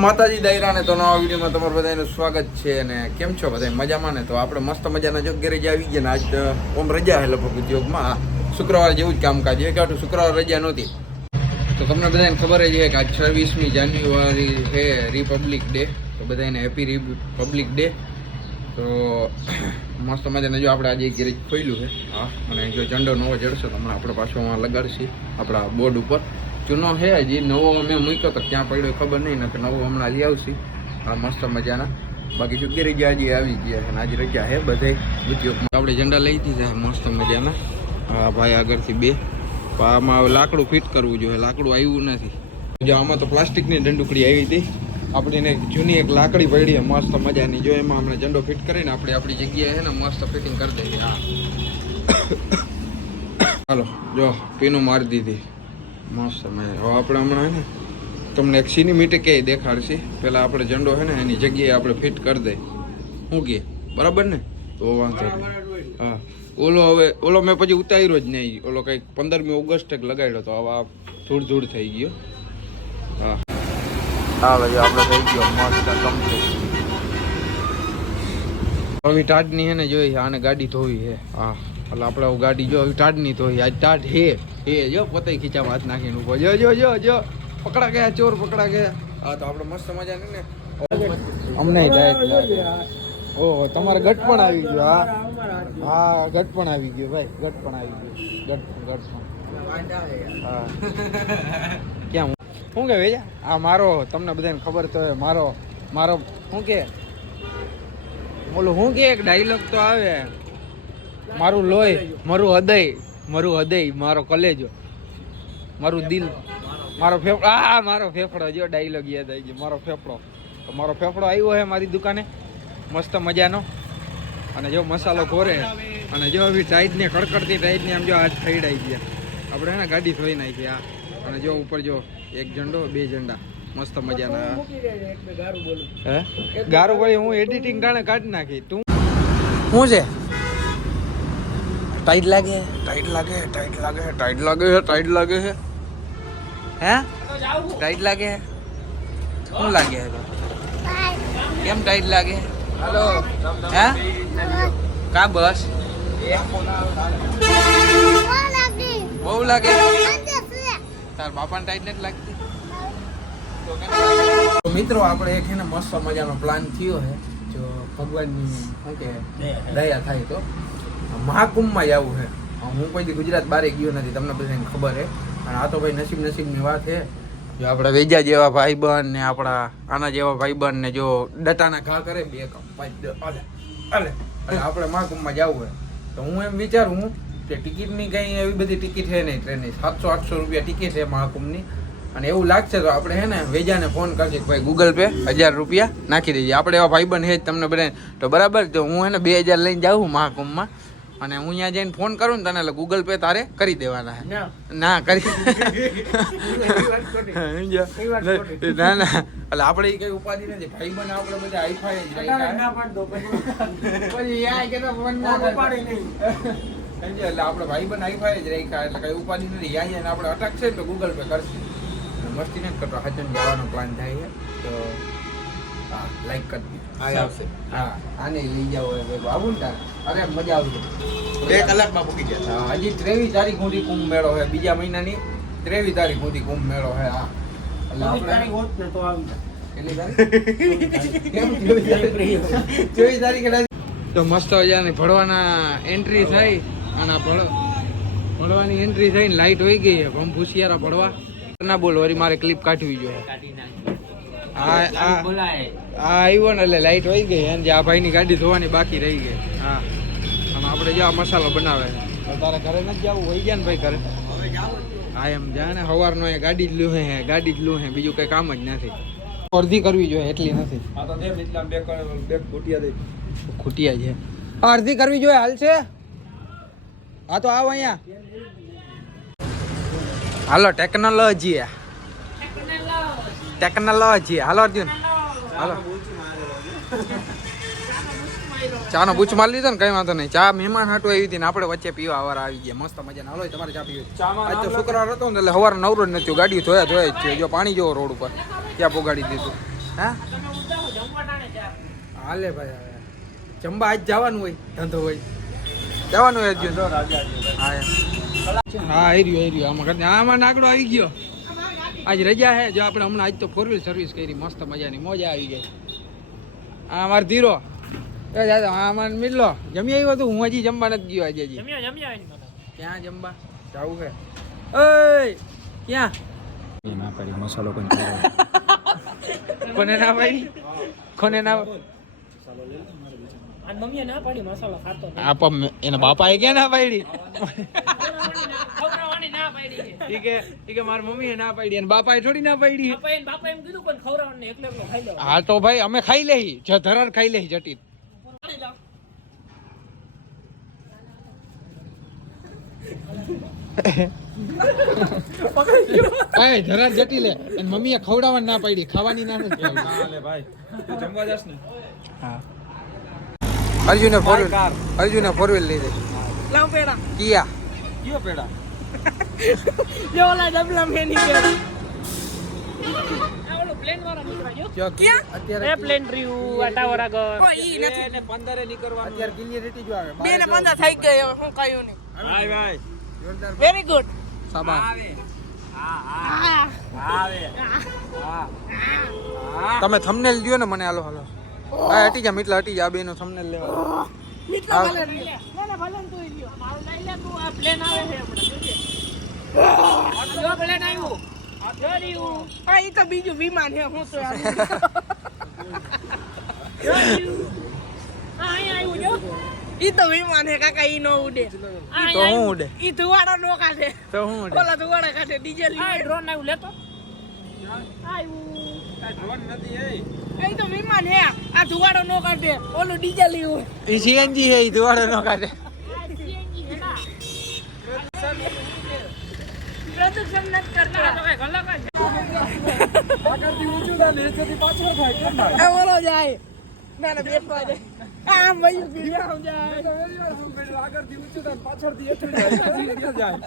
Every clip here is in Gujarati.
માતાજી દાયરા ને તો નવા વિડીયોમાં તમારું બધાનું સ્વાગત છે. અને કેમ છો બધા મજામાં ને? તો આપણે મસ્ત મજાના જો ગેરેજ આવી ગયા ને આજ ઓમ રજા છે લગભગ ઉદ્યોગમાં. શુક્રવાર જેવું જ કામકાજ છે કે શુક્રવાર રજા નહોતી. તો તમને બધાને ખબર જ છે કે આજ 26મી જાન્યુઆરી છે રિપબ્લિક ડે. તો બધાને હેપી રિપબ્લિક ડે. તો મસ્ત મજાને જો આપણે આજે ગેરેજ ખોલ્યું છે. હા, અને જો ઝંડો નવો જડશે તો હમણાં આપણે પાછો લગાડશી આપણા બોર્ડ ઉપર. જૂનો છે હજી, નવો અમે મૂક્યો તો ક્યાં પડ્યો ખબર નહીં, ને નવો હમણાં લઈ આવશી. હા, મસ્ત મજાના. બાકી જો ગેરેજ હજી આવી ગયા છે ને આજે રજા છે બધે ઉદ્યોગમાં. આપણે ઝંડા લઈ દીધા મસ્ત મજાના. હા ભાઈ, આગળથી બે. આમાં લાકડું ફિટ કરવું જોઈએ, લાકડું આવ્યું નથી. જો આમાં તો પ્લાસ્ટિકની દંડુકડી આવી હતી. આપણીને જૂની એક લાકડી પડી મસ્ત મજાની. જો એમાં આપણે ઝંડો ફિટ કરીને આપણે આપણી જગ્યાએ છે ને મસ્ત ફિટિંગ કરી દઈએ. હા ચાલો જો પીનું મારી દીધી મસ્ત. હવે આપણે હમણાં ને તમને એક સિનેમેટિક એ દેખાડશે. પહેલાં આપણે ઝંડો છે ને એની જગ્યાએ આપણે ફિટ કરી દઈએ. શું કહે? બરાબર ને? તો વાંધો નહીં. હા, ઓલો મેં પછી ઉતાર્યો જ નહીં. ઓલો કંઈક 15મી ઓગસ્ટે લગાડ્યો તો હવે ધૂળ થઈ ગયો. હા ચાલો જો આપણે થઈ ગયો મસ્ત કમ્પ્લીટ. હવે ટાટની છે ને જોઈ આને ગાડી ધોવી છે. હા, એટલે આપણે ગાડી જો ટાટની ધોઈ. આજ ટાટ હે જો પોતે ખીચામાં હાથ નાખીને ઉભો. જો પકડા ગયા, ચોર પકડા ગયા. હા, તો આપણે મસ્ત મજાની ને અમને ઓહો તમારે ગટ પણ આવી ગયો. હા હા, ગટ પણ આવી ગયો ભાઈ, ગટ પણ આવી ગયો. ગટ હા ક્યાં શું કે વેજા? આ મારો તમને બધાને ખબર તો મારો શું કે બોલું શું કે એક ડાયલોગ તો આવે, મારું લોહી, મારું હૃદય, મારો કલેજો, મારું દિલ, મારો ફેફડો. આ મારો ફેફડો જો ડાયલોગ યાદ આવી ગયો. મારો ફેફડો આવ્યો છે મારી દુકાને મસ્ત મજાનો. અને જો મસાલો ઘોરે અને જો હવે ટાઈટને કડકડતી ટાઈટને આમ જો આજ ફેડાઈ ગયા. આપણે ને ગાડી ધોઈ નાખી. આ અને જો ઉપર જો એક ઝંડો, બે ઝંડા મસ્ત મજાના. હે ગારું ભાઈ હું એડિટિંગ કારણે કાઢી નાખી. તું શું છે? ટાઈટ લાગે હે હે ટાઈટ લાગે હે. શું લાગે હે? કેમ ટાઈટ લાગે? હાલો હે કા બસ બહુ લાગે? તાર બાપાને ટાઈટ નથી લાગતી? મિત્રો આપણે એક એને મસ્ત મજાનો પ્લાન થયો છે. જો ભગવાનની શું કે દયા થાય તો મહાકુંભમાં જવું છે. હું કોઈ ગુજરાત બહાર ગયો નથી, તમને બધાને ખબર છે. અને આ તો ભાઈ નસીબની વાત છે. જો આપણે વેજા જેવા ભાઈબંધ ને આપણા આના જેવા ભાઈબંધ ને જો ડટાના ઘા કરે બે આપણે મહાકુંભમાં જવું હોય તો હું એમ વિચારું કે ટિકિટની કંઈ એવી બધી ટિકિટ છે નહીં ટ્રેનની. 700-800 રૂપિયા ટિકિટ છે મહાકુંભની. અને એવું લાગશે તો આપણે હે ને વેજાને ફોન કરશે કે ભાઈ ગૂગલ પે 1000 રૂપિયા નાખી દેજે. આપણે એવા ભાઈબંધ છે તમને બધા તો બરાબર. તો હું હે ને 2000 લઈને જાઉં મહાકુંભમાં. અને હું ત્યાં જઈને ફોન કરું ને તને એટલે ગૂગલ પે તારે કરી દેવાના છે. ના કરી ના એટલે આપણે એ કઈ ઉપાધિ નથી. ભાઈ બને આપણે બધા હાઈફાઈ જ એટલે આપણે ભાઈ બને હાઈફાઈ જ રાખ્યા એટલે કઈ ઉપાધિ નથી. અહીંયા આપણે અટકશે તો ગૂગલ પે કરશે. મસ્તી નથી કરતો, હાજન જવાનો પ્લાન થાય છે. તો હા લાઈક કરી આવશે. હા આને લઈ જાવ આવું ને અરે મજા આવશે. 2 કલાકમાં પૂકી ગયા. હા, હજી 23 તારીખ સુધી કુંભ મેળો છે. બીજા મહિનાની 23 તારીખ સુધી કુંભ મેળો છે. હા એટલે આપણે હોત ને તો આવી જાય. કેટલી તારીખ? 24 તારીખે તો મસ્ત મજાની ભણવાના એન્ટ્રી થઈ. અને ભણવાની એન્ટ્રી થઈને લાઈટ હોઈ ગઈ છે. ભમ ભૂસિયારા ભણવા ના બોલ વળી મારે ક્લિપ કાઢવી જોઈએ. હા આવ્યો ને એટલે લાઈટ વહી ગઈ. અને જે આ ભાઈની ગાડી ધોવાની બાકી રહી ગઈ. હા, અને આપણે જો મસાલો બનાવે તો તારે ઘરે નથી જવું? વહી ગયા ને ભાઈ ઘરે? હા એમ જાણે સવારનો એ ગાડી જ લું હે બીજું કઈ કામ જ નથી. અડધી કરવી જોઈએ એટલી નથી. ખૂટિયા છે અડધી કરવી જોઈએ. હાલ છે? હા તો આવ અહીંયા. હાલો ટેકનોલોજી હાલો અર્જુન હાલો. ચા નો બૂચ મારી લીધો ને કઈ વાંધો નહીં. ચા મહેમાન હાટું આવી હતી ને આપણે વચ્ચે પીવા વાળા આવી ગયા મસ્ત મજાના. હાલો તમારે ચા પીવી? આજ તો શુક્રવાર હતો ને એટલે સવારે નવરો જ નથી. ગાડી ધોયા જ છે. જો પાણી જોવો રોડ ઉપર ત્યાં પોગાડી દીધું. હા હાલે ભાઈ હવે જમવા આજ જવાનું હોય ધંધો હોય જવાનું હોય હજુ હા રહ્યું આમાં નાકડો આવી ગયો આજ રજા હે જો આપણે હમણાં આજ તો 4 વ્હીલ સર્વિસ કરી મસ્ત મજાની મોજા આવી ગઈ આ અમાર ધીરો એ દાદા આમાં મિલો જમી આવ્યો તું હું હજી જમવા નથી ગયો આજે હજી ક્યાં જમવા જાવું છે ઓય ક્યાં ના પાડી મસાલો કોને ના પાડી કોને ના મમ્મીએ ના પાડી મસાલો ખાતો આપ એના બાપાએ ક્યાં ના પાડી ખવડાવવાની ના પાડી ઠીક હે મારી મમ્મીએ ના પાડી અને બાપાએ થોડી ના પાડી બાપા એમ કીધું કોઈ ખવડાવવાનું એકલો ખાઈ લો હા તો ભાઈ અમે ખાઈ લઈ ધરાર ખાઈ લઈ જટી ધરાર જટી લે અને મમ્મીએ ખવડાવવાની ના પાડી ખાવાની ના નથી પાડી ભાઈ જમવા જાસ ને હા અર્જુને 4 વ્હીલ લઈ દે લાવ પેડા કિયા કયો પેડા જો ઓલા ડબલા મે ની પેડા આ ઓલો પ્લેન વાળા નીકળ્યો ક્યાં અત્યારે એ પ્લેન રહ્યું આ ટાવર આગળ ઈ નથી એને 15 ની કરવાનું અત્યારે ક્લિયરિટી જો આવે 2 ને 15 થઈ ગયો હું કાયું નહીં ભાઈ ભાઈ જોરદાર વેરી ગુડ સાબા આવે તમે થંબનેલ દિયો ને મને હાલો હા હટી જા મીટલા હટી જા આ બેનો થંબનેલ લેવા મીઠા ભલે લે ના ભલે તું લ્યો મારું લઈ લે તું આ પ્લેન આવે છે હમણાં જો પ્લેન આવ્યું જોડ્યું હા ઈ તો બીજું વિમાન છે હું તો આ જોડ્યું હા અહીંયા આવ્યું જો ઈ તો વિમાન છે કાકા ઈ નો ઉડે તો હું ઉડે ઈ ધુવાડો નો કાઢે તો હું ઉડે ઓલા ધુવાડા કાઢે ડીઝલ ઈ ડ્રોન આવ્યું લેતો આવ્યું ડ્રોન નથી એ એ તો વિમાન હે આ ધુવાડો નો કાઢે ઓલું ડીઝલ ઈ ઈ સીએનજી હે ઈ દુવાડો નો કાઢે પ્રદૂષણ નથી કરતા તો કઈ ગલક આગળથી ઊંચું થાય નીચેથી પાછળ થાય કેમ થાય એ ઓલો જાય ના બેસવા જાય આમ વયું ગયો જાય આગળથી ઊંચું થાય પાછળથી હેઠળ જાય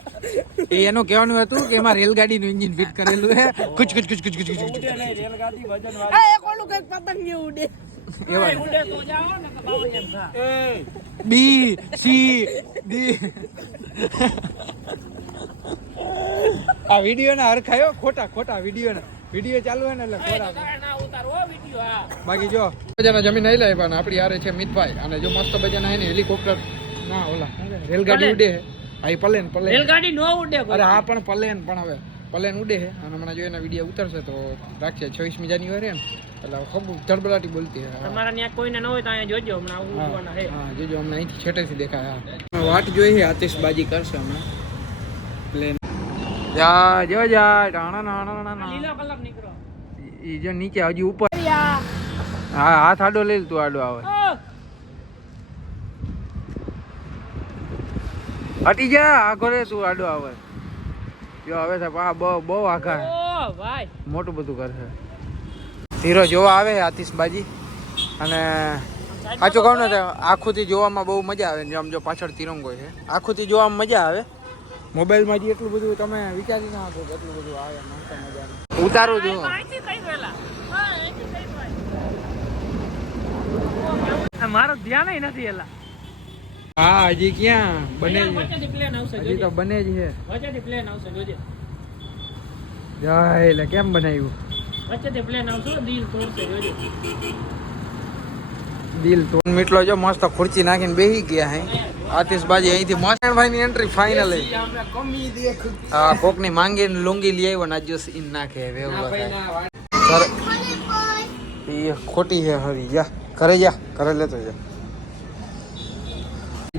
એ એનું કહેવાનું હતું કે એમાં રેલગાડીનું એન્જિન ફિટ કરેલું હે કુચ કુચ કુચ કુચ કુચ કુચ ઉડે નહીં રેલગાડી વજન એ એક ઓલું કઈક પતંગ જેવું ઉડે એવા ઉડે તો જાઓ ને તો બાબા એમ થા એ બી સી ડી આ વિડિયો ના હરખાયો ખોટા વિડિયો ચાલુ હે ને એટલે ખોટા ના ઉતારો વિડિયો હા બાકી જો બજાના જમીન આવી લાવ્યા અને આપણી આરે છે મિતભાઈ અને જો મસ્ત બજાના હે ને હેલિકોપ્ટર ના ઓલા રેલગાડી ઉડે હે આ પ્લેન રેલગાડી નો ઉડે અરે હા પણ હવે પ્લેન ઉડે હે અને હમણાં જો એના વિડીયો ઉતરશે તો રાખશે 26મી જાન્યુઆરી એમ એટલે ખબર ધડબડાટી બોલતી હે તમારા ત્યાં કોઈને ન હોય તો અહીંયા જોજો હમણાં આવું ઉડવાના હે હા જોજો હમણાં અહીંથી છેટેથી દેખાય હા વાટ જોઈ હે આતિશબાજી કરશે હમણાં પ્લેન જા જો જા ના લીલો કલર નીકળો ઈ જો નીચે હજી ઉપર હા હાથ આડો લઈ લે તું આડો આવે હટી જા આગો રે તું આડો આવે જો હવે સાહેબ આ બહુ આઘા ઓ ભાઈ મોટું બધું કરશે ધીરો જોવા આવે આતિશબાજી અને સાચું કહું ને આખુંથી જોવામાં બહુ મજા આવે જો આમ જો પાછળ તિરંગો છે આખુંથી જોવામાં મજા આવે મોબાઈલમાં જે એટલું બધું તમે વિચારી ના શકો કે એટલું બધું આવે મસ્ત મજાનું ઉતારું જો મારો ધ્યાન નથી એલા હા હજી ક્યાં બને વચ્ચેથી પ્લેન આવશે હજી તો બને જ છે વચ્ચેથી પ્લેન આવશે જોજે જાય એટલે કેમ બનાવ્યું વચ્ચેથી પ્લેન આવશે દિલ તોડશે જોજે દિલ તો મીટલો જો મસ્ત ખુરચી નાખીને બેસી ગયા હે આતિશબાજી અહીંથી મોસણભાઈ ની એન્ટ્રી ફાઇનલ હા કોક ની માંગીને લુંગી લઈ આવ્યો ને આજે ઈન નાખે વેવલો સર એ ખોટી છે હરી જા ઘરે લેતો જા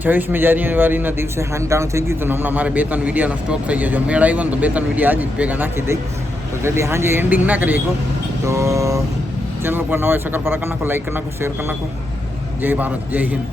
26મી જાન્યુઆરીના દિવસે હાનટાણું થઈ ગયું હતું ને હમણાં મારે 2-3 વિડીયોનો સ્ટોક થઈ ગયો જો મેળ આવ્યો ને તો 2-3 વિડીયો આજે જ ભેગા નાખી દઈ તો જલ્દી સાંજે એન્ડિંગ ના કરી શકો તો ચેનલ પર નવા સકર પર કરી નાખો લાઈક કરી નાખો શેર કરી નાખો જય ભારત જય હિન્દ